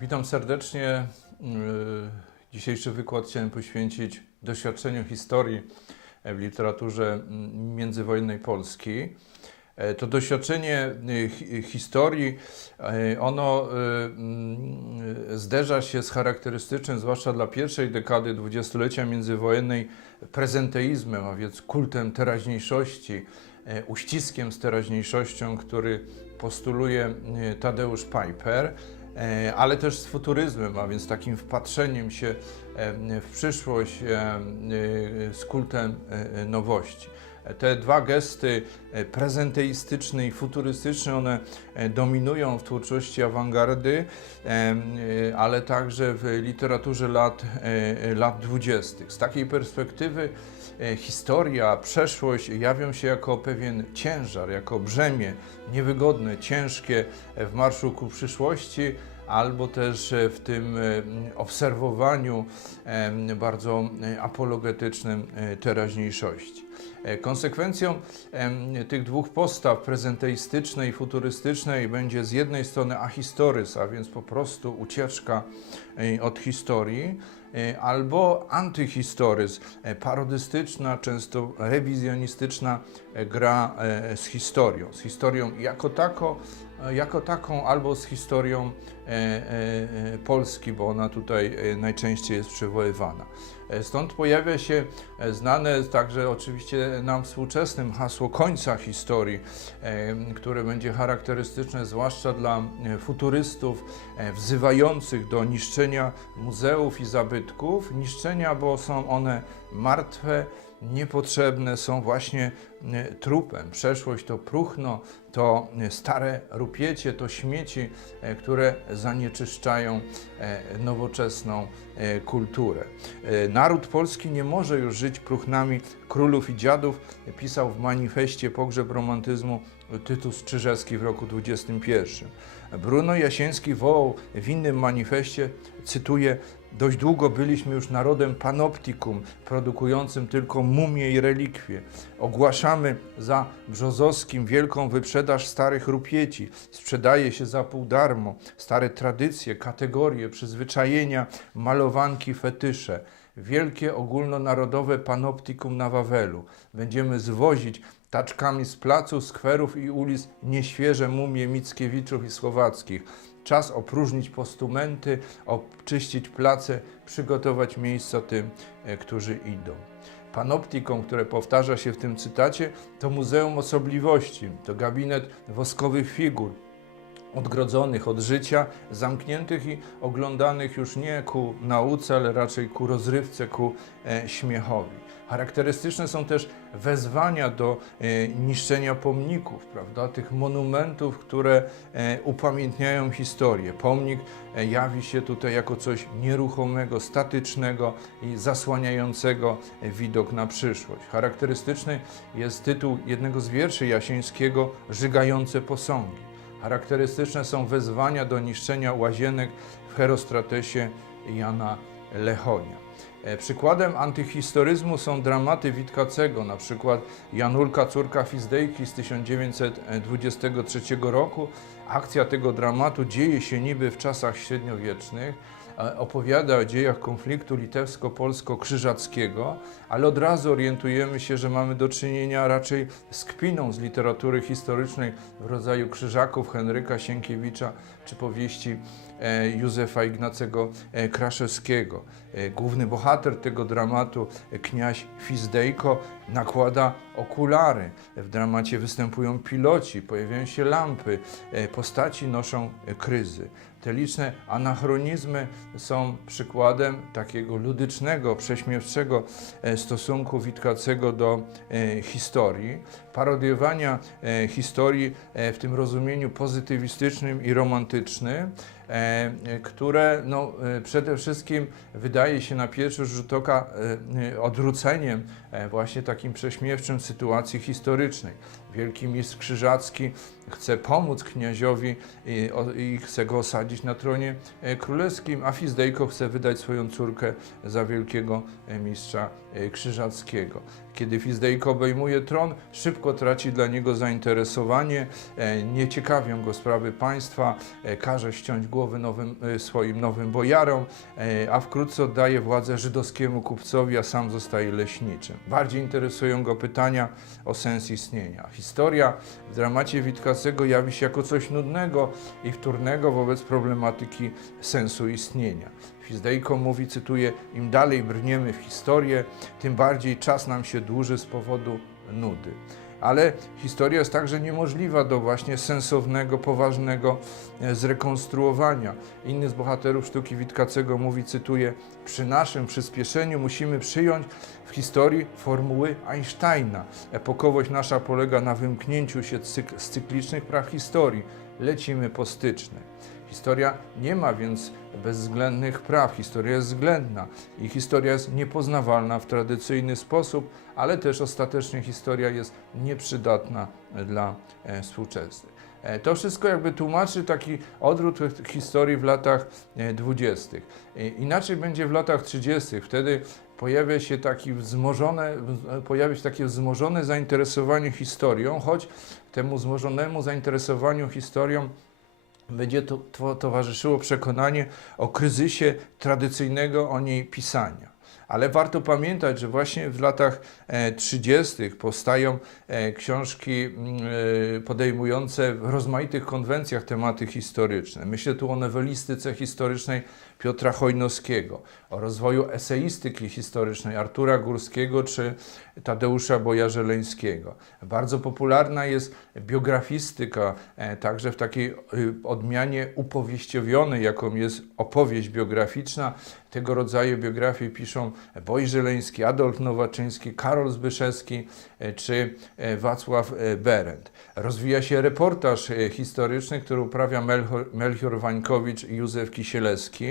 Witam serdecznie. Dzisiejszy wykład chciałem poświęcić doświadczeniu historii w literaturze mm, międzywojennej Polski. E, To doświadczenie hi- historii, e, ono mm, zderza się z charakterystycznym, zwłaszcza dla pierwszej dekady dwudziestolecia międzywojennej, prezenteizmem, a więc kultem teraźniejszości, e, uściskiem z teraźniejszością, który postuluje Tadeusz Piper e, ale też z futuryzmem, a więc takim wpatrzeniem się e, w przyszłość e, e, z kultem e, nowości. Te dwa gesty e, prezenteistyczny i futurystyczny, one e, dominują w twórczości awangardy, e, ale także w literaturze lat, lat 20. Z takiej perspektywy historia, przeszłość jawią się jako pewien ciężar, jako brzemię niewygodne, ciężkie w marszu ku przyszłości, albo też w tym obserwowaniu bardzo apologetycznym teraźniejszości. E, Konsekwencją tych dwóch postaw, prezenteistycznej i futurystycznej, będzie z jednej strony ahistorys, a więc po prostu ucieczka e, od historii, e, albo antyhistorys, e, parodystyczna, często rewizjonistyczna gra z historią. Z historią jako, tako, jako taką, albo z historią Polski, bo ona tutaj najczęściej jest przywoływana. E, Stąd pojawia się e, znane także oczywiście nam współczesnym hasło końca historii, e, które będzie charakterystyczne zwłaszcza dla futurystów wzywających do niszczenia muzeów i zabytków. Niszczenia, bo są one martwe, niepotrzebne, są właśnie e, trupem. Przeszłość to próchno, to e, stare rupiecie, to śmieci, e, które zanieczyszczają nowoczesną kulturę. Naród polski nie może już żyć próchnami królów i dziadów, pisał w manifestie Pogrzeb romantyzmu Tytus Czyżewski w roku 21. Bruno Jasiński wołał w innym manifestie, cytuję, Dość długo byliśmy już narodem panoptikum, produkującym tylko mumie i relikwie. Ogłaszamy za Brzozowskim wielką wyprzedaż starych rupieci. Sprzedaje się za pół darmo. Stare tradycje, kategorie, przyzwyczajenia, malowanki, fetysze. Wielkie ogólnonarodowe panoptikum na Wawelu. Będziemy zwozić taczkami z placu, skwerów i ulic nieświeże mumie Mickiewiczów i Słowackich. Czas opróżnić postumenty, obczyścić place, przygotować miejsca tym, e, którzy idą. Panoptiką, które powtarza się w tym cytacie, to Muzeum Osobliwości, to gabinet woskowych figur, odgrodzonych od życia, zamkniętych i oglądanych już nie ku nauce, ale raczej ku rozrywce, ku e, śmiechowi. Charakterystyczne są też wezwania do e, niszczenia pomników, prawda? tych monumentów, które e, upamiętniają historię. Pomnik e, jawi się tutaj jako coś nieruchomego, statycznego i zasłaniającego widok na przyszłość. Charakterystyczny jest tytuł jednego z wierszy Jasińskiego Żygające posągi. Charakterystyczne są wezwania do niszczenia łazienek w Herostratesie Jana Lechonia. E, Przykładem antyhistoryzmu są dramaty Witkacego, na przykład Janulka, córka Fizdejki z 1923 roku. Akcja tego dramatu dzieje się niby w czasach średniowiecznych, e, opowiada o dziejach konfliktu litewsko-polsko-krzyżackiego, ale od razu orientujemy się, że mamy do czynienia raczej z kpiną z literatury historycznej w rodzaju Krzyżaków, Henryka Sienkiewicza czy powieści Józefa Ignacego e, Kraszewskiego. E, Główny bohater tego dramatu, e, kniaź Fizdejko, nakłada okulary. W dramacie występują piloci, pojawiają się lampy, e, postaci noszą e, kryzy. Te liczne anachronizmy są przykładem takiego ludycznego, prześmiewczego e, stosunku Witkacego do e, historii, parodiowania e, historii e, w tym rozumieniu pozytywistycznym i romantycznym, e, e, które no, e, przede wszystkim wydaje się na pierwszy rzut oka e, e, odwróceniem e, właśnie takim prześmiewczym sytuacji historycznej. Wielki mistrz Krzyżacki chce pomóc kniaziowi i, i chce go osadzić na tronie e, królewskim, a Fizdejko chce wydać swoją córkę za wielkiego e, mistrza e, Krzyżackiego. Kiedy Fizdejko obejmuje tron, szybko traci dla niego zainteresowanie, nie ciekawią go sprawy państwa, każe ściąć głowy nowym, swoim nowym bojarom, a wkrótce oddaje władzę żydowskiemu kupcowi, a sam zostaje leśniczym. Bardziej interesują go pytania o sens istnienia. Historia w dramacie Witkacego jawi się jako coś nudnego i wtórnego wobec problematyki sensu istnienia. Fizdejko mówi, cytuję, im dalej brniemy w historię, tym bardziej czas nam się dłuży z powodu nudy. Ale historia jest także niemożliwa do właśnie sensownego, poważnego e, zrekonstruowania. Inny z bohaterów sztuki Witkacego mówi, cytuję, przy naszym przyspieszeniu musimy przyjąć w historii formuły Einsteina. Epokowość nasza polega na wymknięciu się z cyklicznych praw historii. Lecimy po styczne. Historia nie ma więc bezwzględnych praw, historia jest względna i historia jest niepoznawalna w tradycyjny sposób, ale też ostatecznie historia jest nieprzydatna dla e, współczesnych. E, To wszystko jakby tłumaczy taki odwrót historii w latach e, dwudziestych. Inaczej będzie w latach 30. Wtedy pojawia się taki wzmożone, pojawia się takie wzmożone zainteresowanie historią, choć temu wzmożonemu zainteresowaniu historią będzie to, to towarzyszyło przekonanie o kryzysie tradycyjnego o niej pisania. Ale warto pamiętać, że właśnie w latach 30. powstają e, książki mm, e, podejmujące w rozmaitych konwencjach tematy historyczne. Myślę tu o nowelistyce historycznej Piotra Chojnowskiego, o rozwoju eseistyki historycznej Artura Górskiego czy Tadeusza Bojarzeleńskiego. Bardzo popularna jest biografistyka, e, także w takiej y, odmianie upowieściowionej, jaką jest opowieść biograficzna. Tego rodzaju biografie piszą Boj Żeleński, Adolf Nowaczyński, Karol Zbyszewski e, czy e, Wacław e, Berendt. Rozwija się reportaż historyczny, który uprawia Melchior, Wańkowicz i Józef Kisielewski.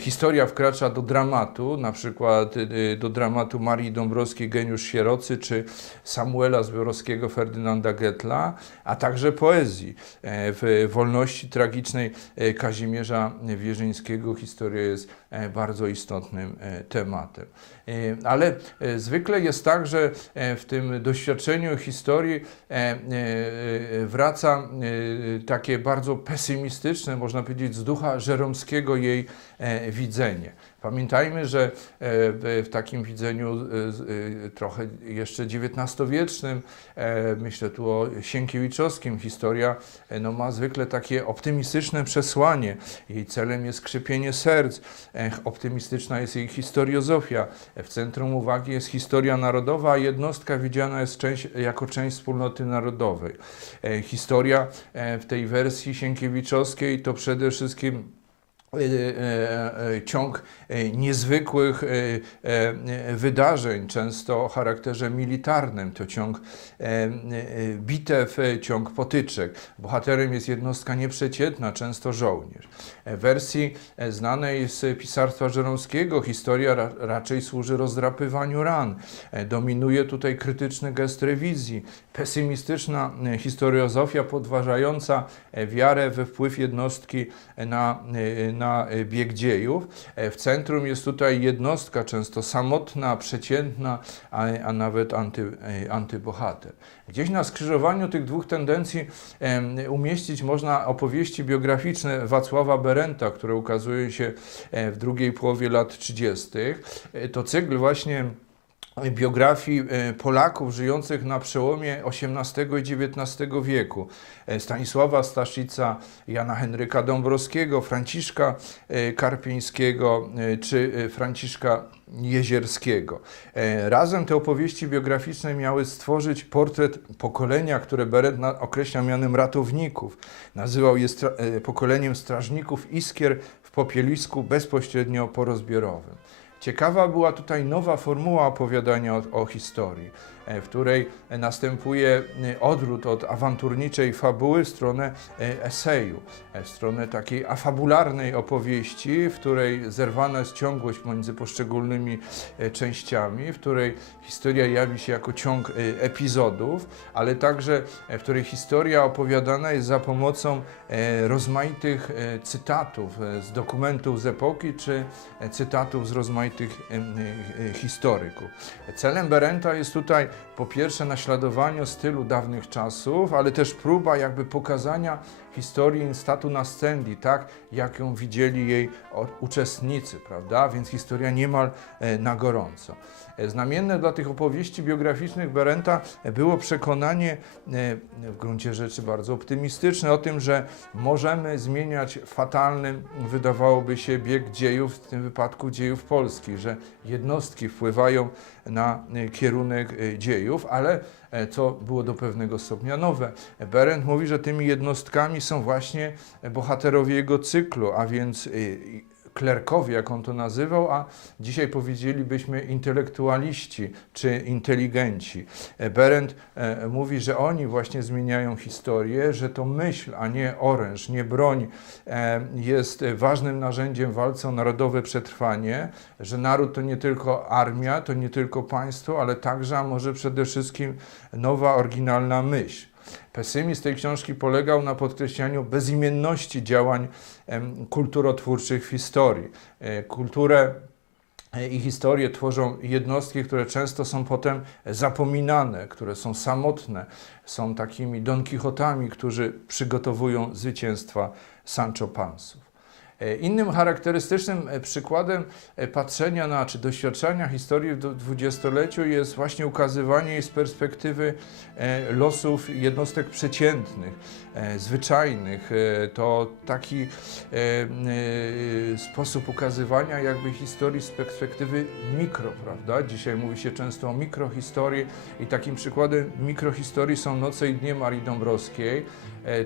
Historia wkracza do dramatu, na przykład do dramatu Marii Dąbrowskiej Geniusz Sierocy czy Samuela Zbiorowskiego Ferdynanda Getla, a także poezji. W wolności tragicznej Kazimierza Wierzyńskiego historia jest bardzo istotnym tematem. Ale zwykle jest tak, że e, w tym doświadczeniu historii e, e, wraca takie bardzo pesymistyczne, można powiedzieć, z ducha żeromskiego jej widzenie. Pamiętajmy, że e, w takim widzeniu e, e, trochę jeszcze XIX-wiecznym, myślę tu o Sienkiewiczowskim, historia no, ma zwykle takie optymistyczne przesłanie. Jej celem jest krzepienie serc, optymistyczna jest jej historiozofia. W centrum uwagi jest historia narodowa, a jednostka widziana jest część, jako część wspólnoty narodowej. Historia w tej wersji Sienkiewiczowskiej to przede wszystkim ciąg niezwykłych e, e, wydarzeń, często o charakterze militarnym. To ciąg e, e, bitew, e, ciąg potyczek. Bohaterem jest jednostka nieprzeciętna, często żołnierz. E, W wersji e, znanej z pisarstwa żeromskiego historia ra, raczej służy rozdrapywaniu ran. E, Dominuje tutaj krytyczny gest rewizji, pesymistyczna e, historiozofia podważająca e, wiarę we wpływ jednostki na, e, na e, bieg dziejów. E, W centrum jest tutaj jednostka często samotna, przeciętna, a, a nawet anty, e, antybohater. Gdzieś na skrzyżowaniu tych dwóch tendencji umieścić można opowieści biograficzne Wacława Berenta, które ukazują się e, w drugiej połowie lat 30. E, To cykl właśnie biografii e, Polaków żyjących na przełomie XVIII i XIX wieku. E, Stanisława Staszica, Jana Henryka Dąbrowskiego, Franciszka e, Karpińskiego czy Franciszka Jezierskiego. Razem te opowieści biograficzne miały stworzyć portret pokolenia, które Beret określał mianem ratowników. Nazywał je pokoleniem strażników iskier w popielisku bezpośrednio porozbiorowym. Ciekawa była tutaj nowa formuła opowiadania o, o historii, w której następuje e, odwrót od awanturniczej fabuły w stronę e, eseju, e, w stronę takiej afabularnej opowieści, w której zerwana jest ciągłość między poszczególnymi e, częściami, w której historia jawi się jako ciąg e, epizodów, ale także e, w której historia opowiadana jest za pomocą e, rozmaitych e, cytatów e, z dokumentów z epoki, czy e, cytatów z rozmaitych e, e, historyków. Celem Berenta jest tutaj po pierwsze naśladowanie stylu dawnych czasów, ale też próba jakby pokazania historii in statu nascendi, tak jak ją widzieli jej uczestnicy, prawda? Więc historia niemal e, na gorąco. E, Znamienne dla tych opowieści biograficznych Berenta było przekonanie, e, w gruncie rzeczy bardzo optymistyczne, o tym, że możemy zmieniać fatalny, wydawałoby się, bieg dziejów, w tym wypadku dziejów polskich, że jednostki wpływają na kierunek dziejów, ale co było do pewnego stopnia nowe. Berend mówi, że tymi jednostkami są właśnie bohaterowie jego cyklu, a więc e, klerkowie, jak on to nazywał, a dzisiaj powiedzielibyśmy intelektualiści czy inteligenci. E, Berend e, mówi, że oni właśnie zmieniają historię, że to myśl, a nie oręż, nie broń e, jest ważnym narzędziem w walce o narodowe przetrwanie, że naród to nie tylko armia, to nie tylko państwo, ale także, a może przede wszystkim nowa, oryginalna myśl. Pesymizm tej książki polegał na podkreślaniu bezimienności działań kulturotwórczych w historii. E, Kulturę e, i historię tworzą jednostki, które często są potem zapominane, które są samotne, są takimi Don Quixotami, którzy przygotowują zwycięstwa Sancho Pansów. E, Innym charakterystycznym e, przykładem e, patrzenia na czy doświadczenia historii w dwudziestoleciu jest właśnie ukazywanie jej z perspektywy losów jednostek przeciętnych, zwyczajnych. To taki sposób ukazywania jakby historii z perspektywy mikro, prawda? Dzisiaj mówi się często o mikrohistorii i takim przykładem mikrohistorii są Noce i dnie Marii Dąbrowskiej,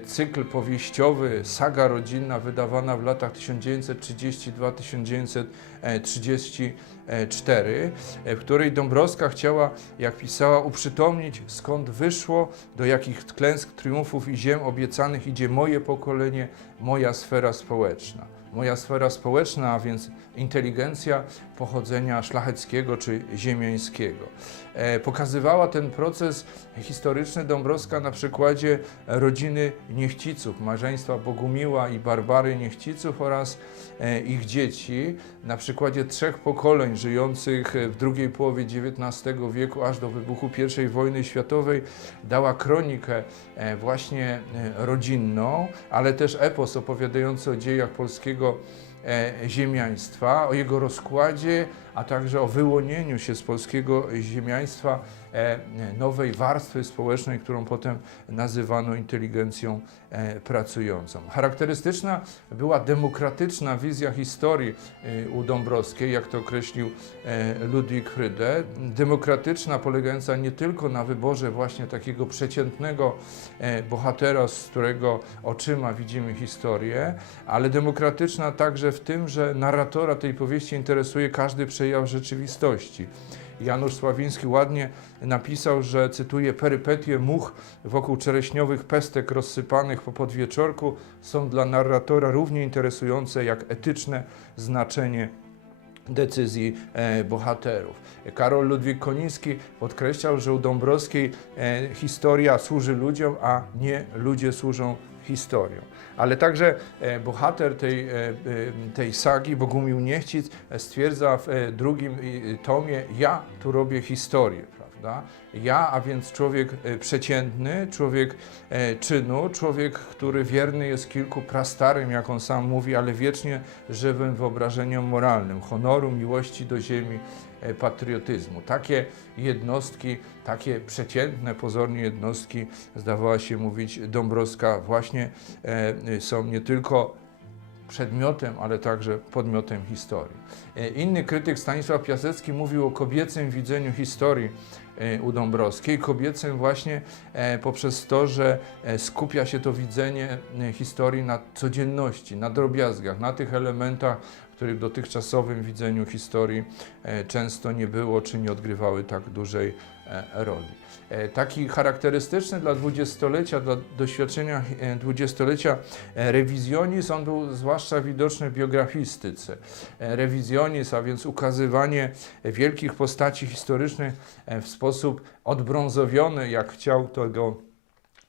cykl powieściowy, saga rodzinna wydawana w latach 1932-1934, e, w której Dąbrowska chciała, jak pisała, uprzytomnić skąd wyszło, do jakich klęsk, triumfów i ziem obiecanych idzie moje pokolenie, moja sfera społeczna. Moja sfera społeczna, a więc inteligencja pochodzenia szlacheckiego czy ziemiańskiego. E, pokazywała ten proces historyczny Dąbrowska na przykładzie rodziny Niechciców, małżeństwa Bogumiła i Barbary Niechciców oraz e, ich dzieci, na przykładzie trzech pokoleń żyjących w drugiej połowie XIX wieku aż do wybuchu I wojny światowej dała kronikę e, właśnie rodzinną, ale też epos opowiadający o dziejach polskiego ziemiaństwa, o jego rozkładzie, a także o wyłonieniu się z polskiego ziemiaństwa e, nowej warstwy społecznej, którą potem nazywano inteligencją e, pracującą. Charakterystyczna była demokratyczna wizja historii e, u Dąbrowskiej, jak to określił e, Ludwik Fryde. Demokratyczna, polegająca nie tylko na wyborze właśnie takiego przeciętnego e, bohatera, z którego oczyma widzimy historię, ale demokratyczna także w tym, że narratora tej powieści interesuje każdy przejaw rzeczywistości. Janusz Sławiński ładnie napisał, że cytuję, perypetie much wokół czereśniowych pestek rozsypanych po podwieczorku są dla narratora równie interesujące jak etyczne znaczenie decyzji e, bohaterów. Karol Ludwik Koniński podkreślał, że u Dąbrowskiej e, historia służy ludziom, a nie ludzie służą historią. Ale także e, bohater tej, e, e, tej sagi, Bogumił Niechcic, stwierdza w drugim tomie, ja tu robię historię. Ja, a więc człowiek przeciętny, człowiek czynu, człowiek, który wierny jest kilku prastarym, jak on sam mówi, ale wiecznie żywym wyobrażeniom moralnym, honoru, miłości do ziemi, patriotyzmu. Takie jednostki, takie przeciętne pozornie jednostki, zdawała się mówić Dąbrowska, właśnie e, są nie tylko przedmiotem, ale także podmiotem historii. E, Inny krytyk Stanisław Piasecki mówił o kobiecym widzeniu historii e, u Dąbrowskiej, kobiecym właśnie e, poprzez to, że e, skupia się to widzenie e, historii na codzienności, na drobiazgach, na tych elementach, których w dotychczasowym widzeniu historii e, często nie było, czy nie odgrywały tak dużej e, roli. E, Taki charakterystyczny dla dwudziestolecia, dla doświadczenia e, dwudziestolecia e, rewizjonizm, on był zwłaszcza widoczny w biografistyce. E, Rewizjonizm, a więc ukazywanie wielkich postaci historycznych e, w sposób odbrązowiony, jak chciał tego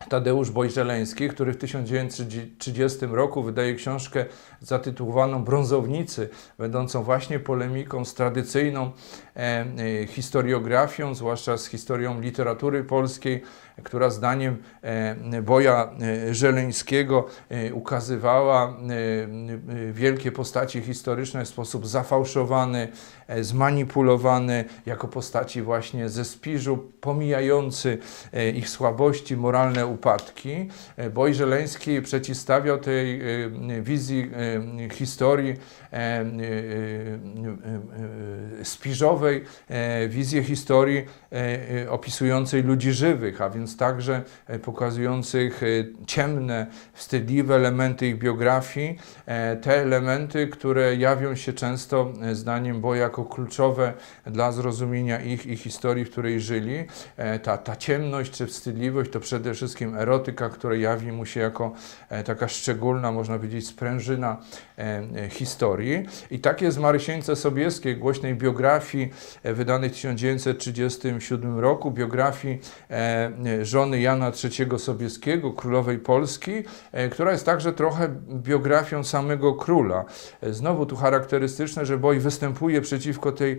Tadeusz Bojżeleński, który w 1930 roku wydaje książkę zatytułowaną Brązownicy, będącą właśnie polemiką z tradycyjną e, e, historiografią, zwłaszcza z historią literatury polskiej, która zdaniem e, Boja e, Żeleńskiego e, ukazywała wielkie postaci historyczne w sposób zafałszowany, zmanipulowany, jako postaci właśnie ze spiżu, pomijający ich słabości, moralne upadki. Boj Żeleński przeciwstawiał tej wizji historii spiżowej, e, wizję historii e, e, opisującej ludzi żywych, a więc także e, pokazujących e, ciemne, wstydliwe elementy ich biografii, e, te elementy, które jawią się często, e, zdaniem Boja, jako kluczowe dla zrozumienia ich i historii, w której żyli. E, Ta, ta ciemność czy wstydliwość to przede wszystkim erotyka, która jawi mu się jako e, taka szczególna, można powiedzieć, sprężyna e, e, historii. I tak jest w Marysieńce Sobieskiej, głośnej biografii e, wydanej w 1937 roku, biografii e, żony Jana III Sobieskiego, królowej Polski, e, która jest także trochę biografią samego króla. Znowu tu charakterystyczne, że Boj występuje przeciwko tej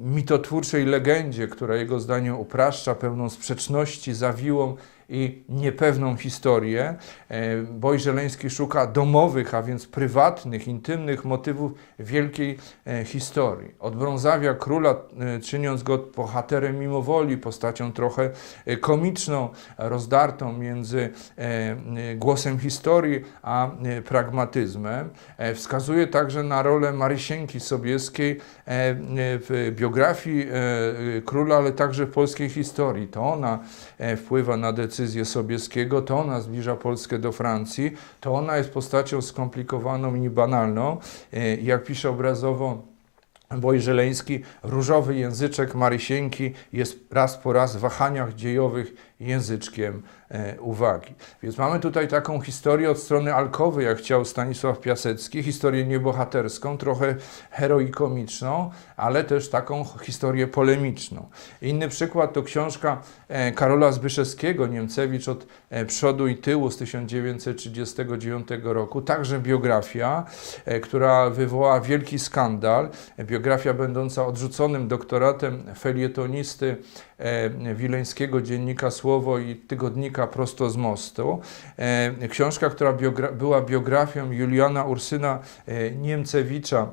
mitotwórczej legendzie, która jego zdaniem upraszcza pełną sprzeczności, zawiłą i niepewną historię. E, Boj Żeleński szuka domowych, a więc prywatnych, intymnych motywów wielkiej e, historii. Odbrązawia króla, e, czyniąc go bohaterem mimowoli, postacią trochę komiczną, rozdartą między głosem historii a pragmatyzmem. Wskazuje także na rolę Marysienki Sobieskiej w biografii e, e, króla, ale także w polskiej historii. To ona e, wpływa na decyzję Sobieskiego, to ona zbliża Polskę do Francji, to ona jest postacią skomplikowaną i banalną. E, Jak pisze obrazowo Boj Żeleński, różowy języczek Marysieńki jest raz po raz w wahaniach dziejowych języczkiem e, uwagi. Więc mamy tutaj taką historię od strony alkowej, jak chciał Stanisław Piasecki, historię niebohaterską, trochę heroikomiczną, ale też taką historię polemiczną. Inny przykład to książka e, Karola Zbyszewskiego, Niemcewicz od e, przodu i tyłu z 1939 roku, także biografia, która wywołała wielki skandal, biografia będąca odrzuconym doktoratem felietonisty wileńskiego dziennika Słowo i tygodnika Prosto z Mostu. E, Książka, która biogra była biografią Juliana Ursyna e, Niemcewicza,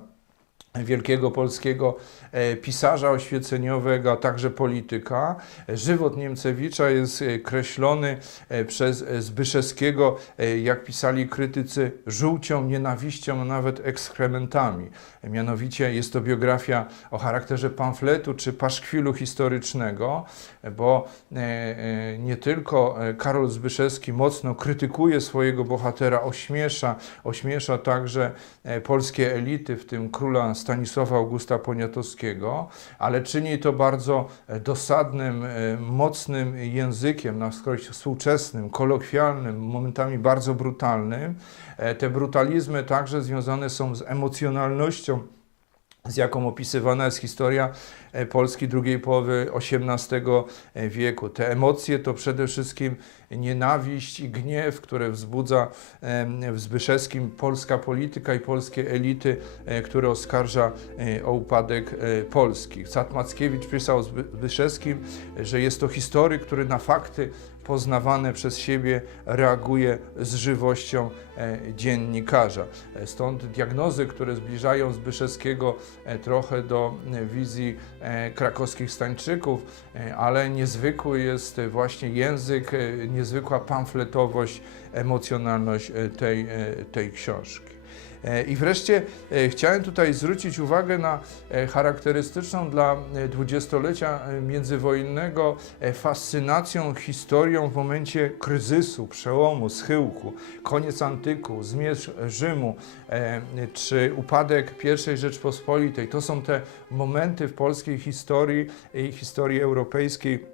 wielkiego polskiego e, pisarza oświeceniowego, a także polityka. Żywot Niemcewicza jest e, kreślony e, przez e, Zbyszewskiego, e, jak pisali krytycy, żółcią, nienawiścią, a nawet ekskrementami. Mianowicie jest to biografia o charakterze pamfletu czy paszkwilu historycznego, bo e, e, nie tylko e, Karol Zbyszewski mocno krytykuje swojego bohatera, ośmiesza, ośmiesza także e, polskie elity, w tym króla Stanisława Augusta Poniatowskiego, ale czyni to bardzo e, dosadnym, e, mocnym językiem, na wskroś współczesnym, kolokwialnym, momentami bardzo brutalnym. E, Te brutalizmy także związane są z emocjonalnością z jaką opisywana jest historia e, Polski drugiej połowy XVIII wieku. Te emocje to przede wszystkim nienawiść i gniew, które wzbudza w Zbyszewskim polska polityka i polskie elity, e, które oskarża e, o upadek e, Polski. Sat Mackiewicz pisał o Zby- Zbyszewskim, że jest to historyk, który na fakty poznawane przez siebie reaguje z żywością e, dziennikarza. E, Stąd diagnozy, które zbliżają Zbyszewskiego e, trochę do wizji krakowskich stańczyków, ale niezwykły jest właśnie język, niezwykła pamfletowość, emocjonalność tej, tej książki. E, I wreszcie e, chciałem tutaj zwrócić uwagę na e, charakterystyczną dla dwudziestolecia międzywojennego fascynacją historią w momencie kryzysu, przełomu, schyłku, koniec antyku, zmierzch Rzymu czy upadek I Rzeczpospolitej. To są te momenty w polskiej historii i historii europejskiej,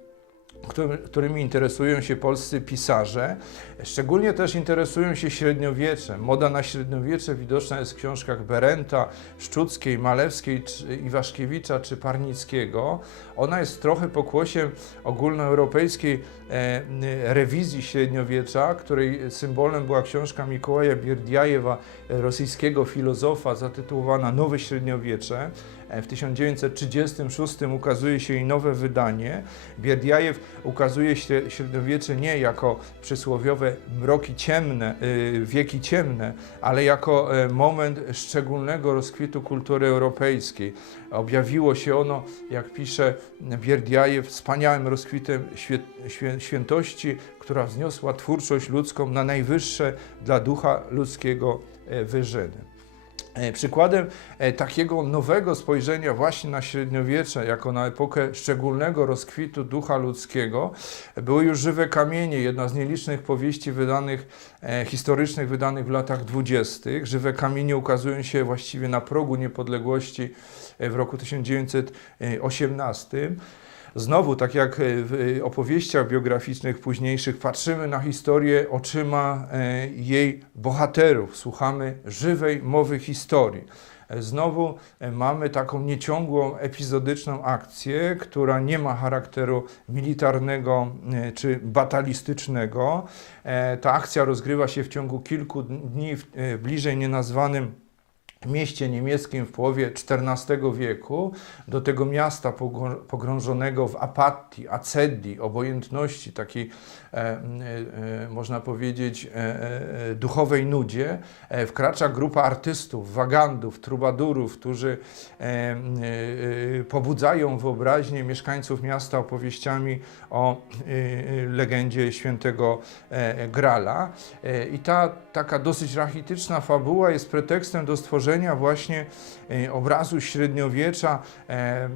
którymi interesują się polscy pisarze. Szczególnie też interesują się średniowieczem. Moda na średniowiecze widoczna jest w książkach Berenta, Szczuckiej, Malewskiej, Iwaszkiewicza czy Parnickiego. Ona jest trochę pokłosiem ogólnoeuropejskiej e, rewizji średniowiecza, której symbolem była książka Mikołaja Bierdiajewa, rosyjskiego filozofa, zatytułowana Nowe Średniowiecze. E, W 1936 ukazuje się jej nowe wydanie. Bierdiajew ukazuje średniowiecze nie jako przysłowiowe mroki ciemne, y, wieki ciemne, ale jako e, moment szczególnego rozkwitu kultury europejskiej. Objawiło się ono, jak pisze Bierdiajew, wspaniałym rozkwitem świętości, która wzniosła twórczość ludzką na najwyższe dla ducha ludzkiego e, wyżyny. E, Przykładem e, takiego nowego spojrzenia właśnie na średniowiecze, jako na epokę szczególnego rozkwitu ducha ludzkiego, były już żywe kamienie, jedna z nielicznych powieści wydanych, e, historycznych wydanych w latach dwudziestych. Żywe kamienie ukazują się właściwie na progu niepodległości w roku 1918. Znowu, tak jak e, w e, opowieściach biograficznych późniejszych, patrzymy na historię oczyma e, jej bohaterów, słuchamy żywej mowy historii. Znowu mamy taką nieciągłą, epizodyczną akcję, która nie ma charakteru militarnego czy batalistycznego. Ta akcja rozgrywa się w ciągu kilku dni w bliżej nienazwanym mieście niemieckim w połowie XIV wieku, do tego miasta pogrążonego w apatii, acedii, obojętności, takiej, e, e, e, można powiedzieć, duchowej nudzie, wkracza grupa artystów, wagandów, trubadurów, którzy pobudzają wyobraźnię mieszkańców miasta opowieściami o legendzie świętego Grala. I ta taka dosyć rachityczna fabuła jest pretekstem do stworzenia właśnie e, obrazu średniowiecza e,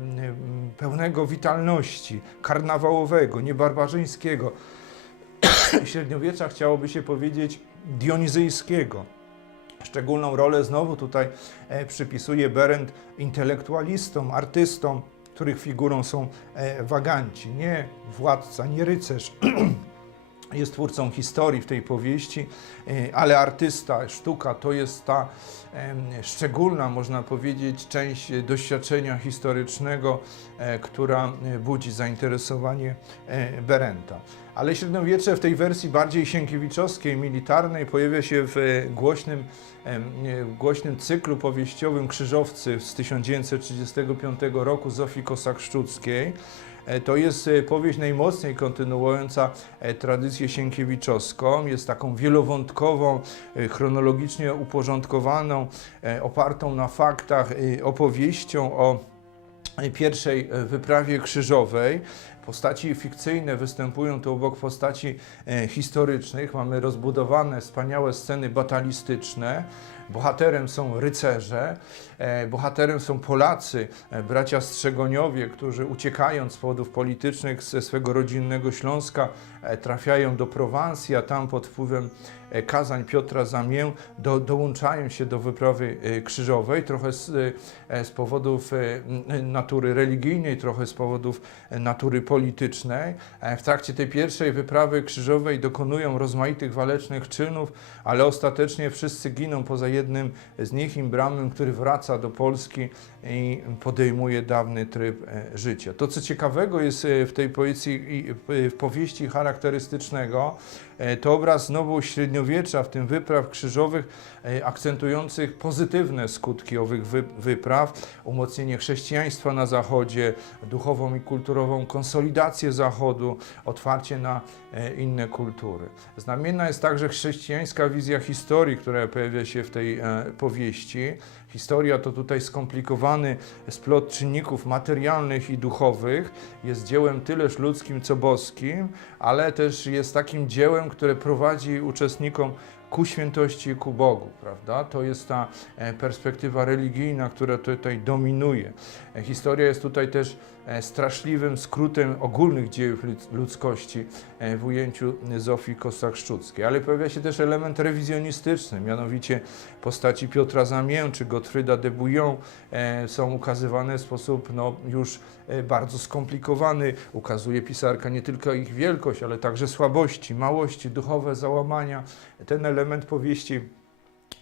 pełnego witalności, karnawałowego, niebarbarzyńskiego. Średniowiecza chciałoby się powiedzieć dionizyjskiego. Szczególną rolę znowu tutaj e, przypisuje Berend intelektualistom, artystom, których figurą są waganci. Nie władca, nie rycerz, jest twórcą historii w tej powieści, e, ale artysta, sztuka to jest ta szczególna, można powiedzieć, część doświadczenia historycznego, e, która e, budzi zainteresowanie Berenta. Ale średniowiecze w tej wersji bardziej sienkiewiczowskiej, militarnej pojawia się w głośnym, w głośnym cyklu powieściowym Krzyżowcy z 1935 roku Zofii Kosak-Szczuckiej. E, To jest e, powieść najmocniej kontynuująca e, tradycję sienkiewiczowską. Jest taką wielowątkową, chronologicznie uporządkowaną, opartą na faktach opowieścią o pierwszej wyprawie krzyżowej. Postaci fikcyjne występują tu obok postaci historycznych. Mamy rozbudowane, wspaniałe sceny batalistyczne. Bohaterem są rycerze, e, bohaterem są Polacy, e, bracia Strzegoniowie, którzy uciekając z powodów politycznych ze swego rodzinnego Śląska e, trafiają do Prowansji, a tam pod wpływem kazań Piotra Zamię do, dołączają się do wyprawy krzyżowej, trochę z, z powodów natury religijnej, trochę z powodów natury politycznej. W trakcie tej pierwszej wyprawy krzyżowej dokonują rozmaitych walecznych czynów, ale ostatecznie wszyscy giną poza jednym z nich, Imbramem, który wraca do Polski i podejmuje dawny tryb e, życia. To, co ciekawego jest e, w tej poezji i w- powieści charakterystycznego, e, to obraz znowu średniowiecza, w tym wypraw krzyżowych, e, akcentujących pozytywne skutki owych wy, wypraw, umocnienie chrześcijaństwa na Zachodzie, duchową i kulturową konsolidację Zachodu, otwarcie na e, inne kultury. Znamienna jest także chrześcijańska wizja historii, która pojawia się w tej e, powieści. Historia to tutaj skomplikowany splot czynników materialnych i duchowych. Jest dziełem tyleż ludzkim, co boskim, ale też jest takim dziełem, które prowadzi uczestnikom ku świętości ku Bogu, prawda? To jest ta e, perspektywa religijna, która tutaj dominuje. E, Historia jest tutaj też straszliwym skrótem ogólnych dziejów lud- ludzkości e, w ujęciu Zofii Kossak-Szczuckiej, ale pojawia się też element rewizjonistyczny, mianowicie postaci Piotra Zamię czy Gottfrieda de Bouillon e, są ukazywane w sposób no, już e, bardzo skomplikowany. Ukazuje pisarka nie tylko ich wielkość, ale także słabości, małości, duchowe załamania. Ten element powieści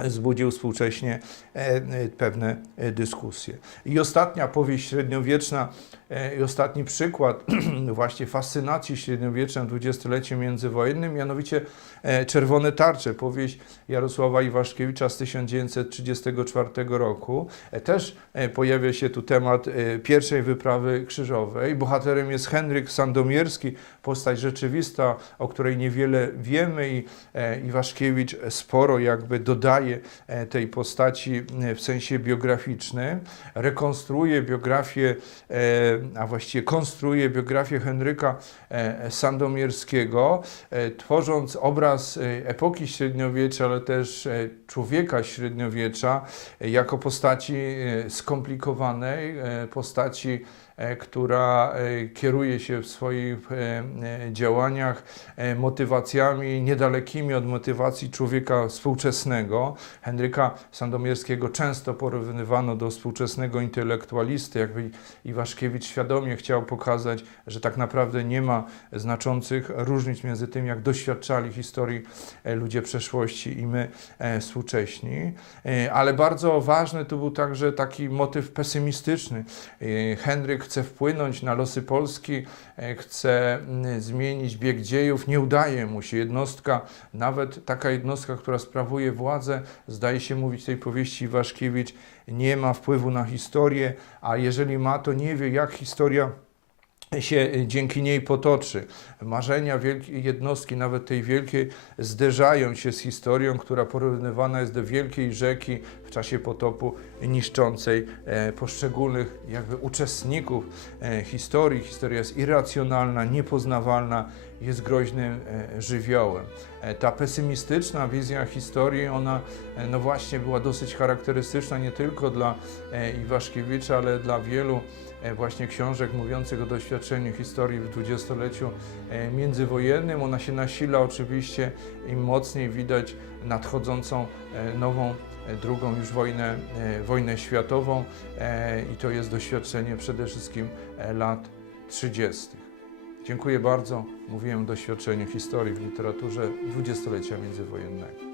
wzbudził współcześnie e, e, pewne e, dyskusje. I ostatnia powieść średniowieczna e, i ostatni przykład właśnie fascynacji średniowieczem dwudziestoleciem międzywojennym, mianowicie e, Czerwone Tarcze, powieść Jarosława Iwaszkiewicza z 1934 roku. E, Też e, pojawia się tu temat e, pierwszej wyprawy krzyżowej. Bohaterem jest Henryk Sandomierski, postać rzeczywista, o której niewiele wiemy i e, Iwaszkiewicz sporo jakby dodaje e, tej postaci e, w sensie biograficznym. Rekonstruuje biografię, e, a właściwie konstruuje biografię Henryka e, Sandomierskiego, e, tworząc obraz e, epoki średniowiecza, ale też e, człowieka średniowiecza e, jako postaci e, skomplikowanej, e, postaci e, która e, kieruje się w swoich e, e, działaniach e, motywacjami niedalekimi od motywacji człowieka współczesnego. Henryka Sandomierskiego często porównywano do współczesnego intelektualisty, jakby Iwaszkiewicz świadomie chciał pokazać, że tak naprawdę nie ma znaczących różnic między tym, jak doświadczali historii e, ludzie przeszłości i my e, współcześni. E, Ale bardzo ważny tu był także taki motyw pesymistyczny. E, Henryk chce wpłynąć na losy Polski, e, chce mm, zmienić bieg dziejów, nie udaje mu się. Jednostka, nawet taka jednostka, która sprawuje władzę, zdaje się mówić tej powieści Iwaszkiewicz, nie ma wpływu na historię, a jeżeli ma, to nie wie, jak historia się dzięki niej potoczy. Marzenia wielkiej jednostki, nawet tej wielkiej, zderzają się z historią, która porównywana jest do wielkiej rzeki w czasie potopu niszczącej e, poszczególnych jakby uczestników e, historii. Historia jest irracjonalna, niepoznawalna, jest groźnym e, żywiołem. Ta pesymistyczna wizja historii, ona no właśnie była dosyć charakterystyczna nie tylko dla Iwaszkiewicza, ale dla wielu właśnie książek mówiących o doświadczeniu historii w dwudziestoleciu e, międzywojennym. Ona się nasila oczywiście im mocniej widać nadchodzącą e, nową, e, drugą już wojnę, e, wojnę światową e, i to jest doświadczenie przede wszystkim e, lat 30. Dziękuję bardzo. Mówiłem o doświadczeniu historii w literaturze dwudziestolecia międzywojennego.